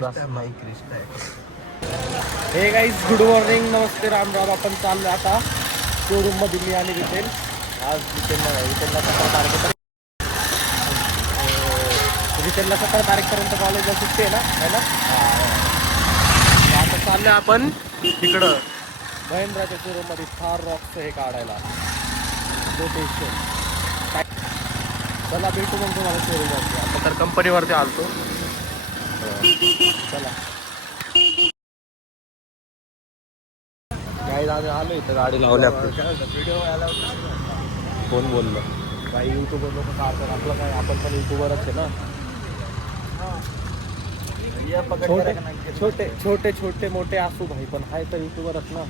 हे guys good morning, नमस्ते, राम राम. आपण चाललो आता शोरूम मध्ये, मी आणि रितेल. आज रितेलला 17 तारीखपर्यंत कॉलेजला सुट्टी आहे ना. आता चाललो आपण तिकडं महिंद्राच्या शोरूम मध्ये थार रॉक्सचं हे काढायला. चला भेटू मग तुम्हाला शोरूमवरती. आता तर कंपनीवरती आलतो. चला काय आम्ही आलो इथं, गाडी लावली आपली. व्हिडिओ आला कोण बोललं काही युट्यूबर लोक काढतात, आपलं काय, आपण पण युट्यूबरच आहे ना. छोटे छोटे छोटे मोठे असू भाई, पण हाय तर युट्यूबरच ना.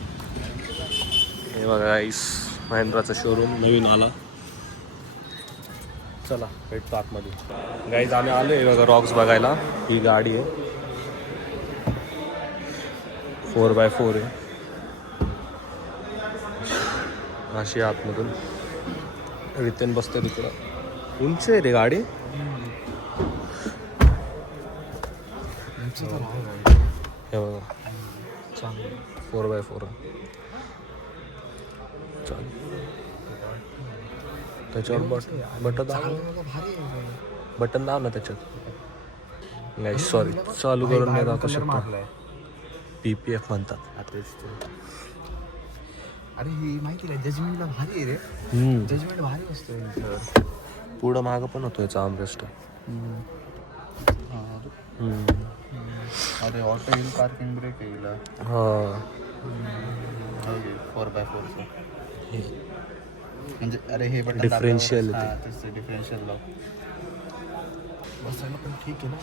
हे बघा गाईस, महिंद्राचं शोरूम नवीन आला. चला भेटतो आतमध्ये. गाईज आम्ही आलो आहे बघा रॉक्स बघायला. ही गाडी आहे 4x4 आहे अशी आतमधून. रितेन बसते तिकडं, उंच आहे रे गाडी. हे बघा 4x4 चाल. त्याच्यावर बटन दाब ना त्याच्यात. नाही सॉरी, चालू करून नाही दाखवू शकतो. PPF म्हणतात. अरे ही माहिती का, जजमेंटला भारी आहे रे. जजमेंट भारी असतो. पुढं मागं पण होतो याचा आर्मरेस्ट. अरे ऑटो हिल पार्किंग ब्रेक आहे. हा 4x4 म्हणजे अरे हे बटन डिफरेन्शियल डिफरेन्शियल लॉक बसायला पण ठीक आहे ना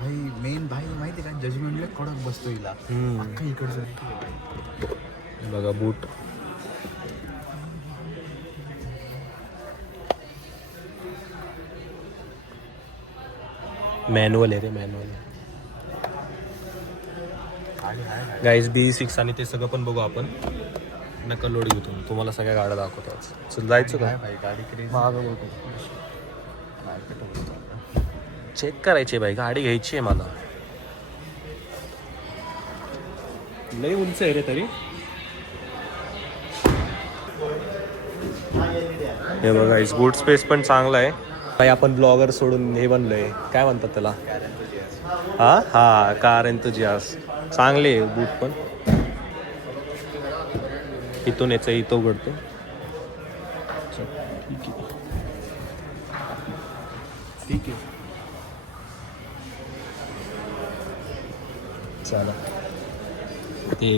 भाई. मेन भाई माहिती आहे का, जजमेंटला कडक बसतो हिला. अख्खा इकडचं बघा बूट. मॅन्युअल आहे रे, मॅन्युअल. गाईज B6 आणि ते सगळं पण बघू आपण. नका लोड घेतो, तुम्हाला सगळ्या गाड्या दाखवतो आज. चल जायचं का भाई, गाडी मागं बघू. चेक करायची भाई, गाडी घ्यायची आहे मला. लई उंच आहे रे तरी. हे बघा इस बूट स्पेस पण चांगला आहे भाई. आपण ब्लॉगर सोडून हे बनलोय, काय म्हणतात त्याला. हा कार एंथुसियास्ट. चांगले आहे बूट पण. इथून याचं इथं उघडतो. ठीक आहे. चला ते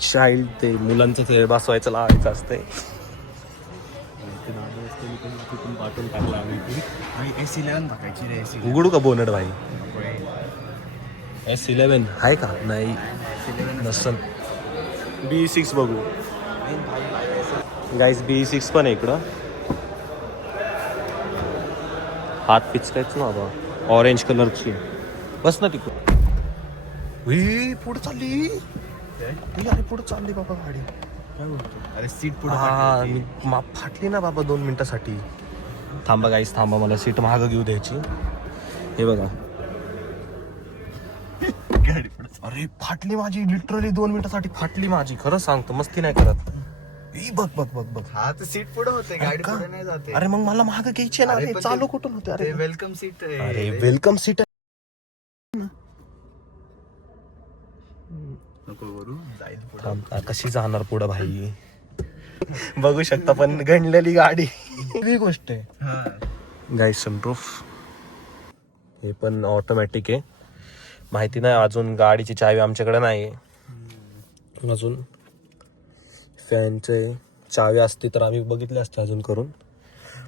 चाइल्ड, ते मुलांचं ते बसवायचं लावायचं असतंय. तिथून पाठवून टाकला आम्ही. S11 टाकायची रे. उघडू का बोनट भाई. S11 आहे का, नाही नसल. B6 बघू गाईस. B6 पण आहे इकडं. हात पिचकायच ना बाबा, ऑरेंज कलरची. बस ना तिकडं. पुढे चालली. अरे पुढे चालली बाबा गाडी. काय बोलतो, अरे सीट पुढे. हा मी फाटली ना बाबा 2 मिनिटासाठी. थांबा गाईस, थांबा, मला सीट मागं घेऊ द्यायची. हे बघा गाडी पुढे. अरे फाटली माझी, लिटरली 2 मिनिटासाठी फाटली माझी. खरं सांगतो, मस्ती नाही करत. बघ बघ बघ बघ. हा तर सीट पुढे होते, गाडी पुढे नाही जाते. अरे मग मला मागं घ्यायची ना. अरे चालू कुठून होते. अरे वेलकम सीट. अरे वेलकम सीट. नको करू, जाईल पुढे. थांब, कशी जाणार पुढं भाई. बघू शकता पण गणलेली गाडी. ही गोष्ट आहे गाईस. सनरूफ हे पण ऑटोमॅटिक आहे. माहिती नाही अजून, गाडीची चावी आमच्याकडे नाही आहे अजून. फॅनचे चावी असती तर आम्ही बघितले असते अजून करून.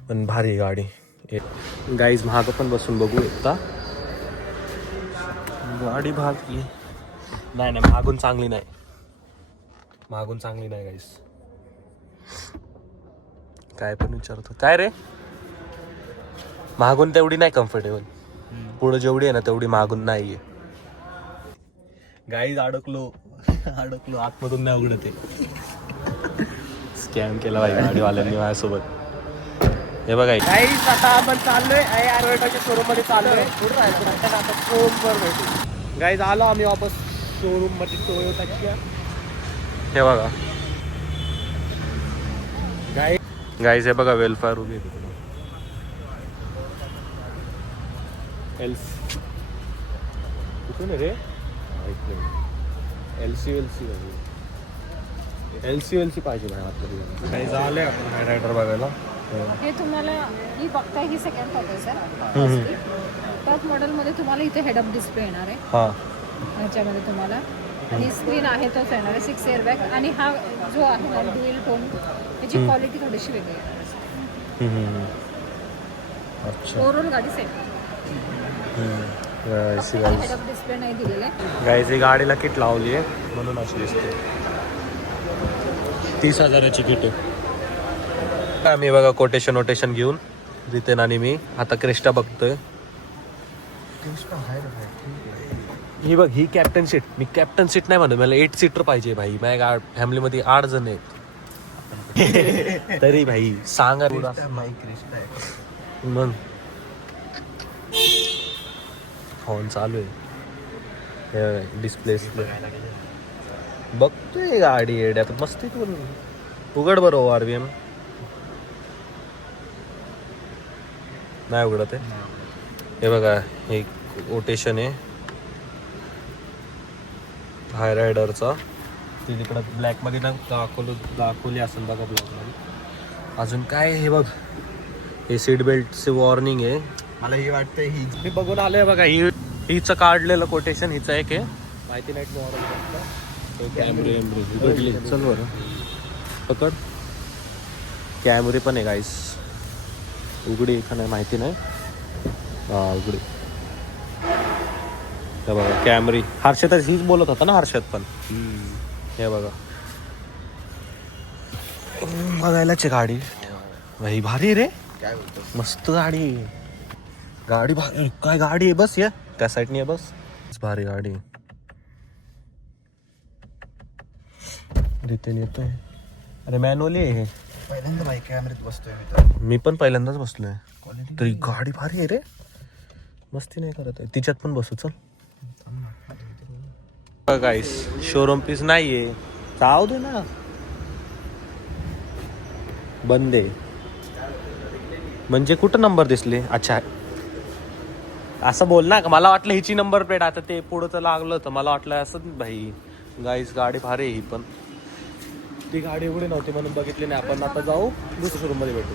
पण भारी गाडी. गाईज मागं पण बसून बघू एकदा. गाडी भारी नाही, मागून चांगली नाही. मागून चांगली नाही गाईस. काय पण विचारतो काय रे. मागून तेवढी नाही कम्फर्टेबल. पुढं जेवढी आहे ना तेवढी मागून नाही आहे. गाईज अडकलो आतमधून नाही उघडत आहे. स्कॅम केला भाई गाडीवाल्यांनी माझ्यासोबत. हे बघा गाईस, आता आपण चाललोय टोयोटाच्या शोरूम मध्ये चाललोय. आता शोरूम भेटू गाईज. आलो आम्ही वापस शोरूम मध्ये टोयोटाच्या. हे बघा गाईज, हे बघा वेलफेअर उभी आहे. कुठून आहे रे? एलसी पाहिजे भाई आपल्याला. काही झाले आपण हायरायडर बघायला. हे तुम्हाला ही बघता ही सेकंड फोटो सर. टॉप मॉडेलमध्ये तुम्हाला इथे हेडअप डिस्प्ले येणार आहे. हा, ह्याच्यामध्ये तुम्हाला आणि स्क्रीन आहे तोच येणार आहे. 6 एअरबॅग आणि हा जो आहे ना ड्युअल टोन, त्याची क्वालिटी थोडीशी वेगळी येणार आहे. अच्छा. ओव्हरऑल गाडी सेफ. हेडअप डिस्प्ले नाही दिलेला आहे. गाईज, ही गाडीला किट लावली आहे म्हणून अशी दिसते. 30,000ची किट आहे. आम्ही बघा कोटेशन घेऊन रितेन आणि मी आता क्रेस्टा बघतोय. ही बघ, ही कॅप्टन सीट. मी कॅप्टन सीट नाही म्हणतो, मला 8 सीटर पाहिजे भाई. माझ्या फॅमिलीमध्ये 8 जण आहेत. तरी भाई सांगा मग. फोन चालू आहे, डिस्प्ले बघतोय गाडी येड्यात मस्ती. तू उघड बरोबर RVM नाही उघडत आहे. हे बघा, हे कोटेशन आहे हायरायडरचा. ती तिकडं ब्लॅकमध्ये ना दाखवली असेल बघा ब्लॅकमध्ये. अजून काय हे बघ, हे सीट बेल्टचे वॉर्निंग आहे. मला हे वाटतं ही मी बघून आलोय बघा. हिचं काढलेलं कोटेशन हिचं एक आहे. माहिती नाही कॅमेरे उघडली. चल बरं पकड. कॅमेरे पण आहे गाईस. उघडी का नाही माहिती नाही. हा, उघडी. हे बघा कॅमेरे. हर्षदच हीच बोलत होता ना, हर्षद पण. हे बघा बघायलाच गाडी भाई भारी रे. काय बोलतो, मस्त गाडी. गाडी भारी. काय गाडी आहे. बस या त्या साईडनी आहे. बस भारी गाडी. रितेन येतोय. अरे मॅन्युअली आहे हे. पहिल्यांदा बाईक कॅमेऱ्यात बसतोय मी तर. मी पण पहिल्यांदाच बसलोय. क्वालिटी तरी गाडी भारी आहे रे. मस्ती नाही करत आहे. तिच्यात पण बसू चल. गाईस, शोरूम पीस नाहीये. जाऊ दे ना. बंद आहे म्हणजे कुठं नंबर दिसले. अच्छा, असं बोल ना. मला वाटलं हिची नंबर प्लेट. आता ते पुढं लागलं होतं, मला वाटलं असं. भाई गाईस, गाडी भारी आहे ही पण. ती गाडी एवढी नव्हती म्हणून बघितली नाही आपण. आता जाऊ दुसऱ्या शोरूम मध्ये भेटू.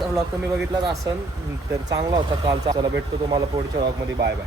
तर व्लॉग तुम्ही बघितलाच असन तर चांगला होता कालचा. चला भेटतो तुम्हाला पुढच्या व्लॉग मध्ये. Bye bye.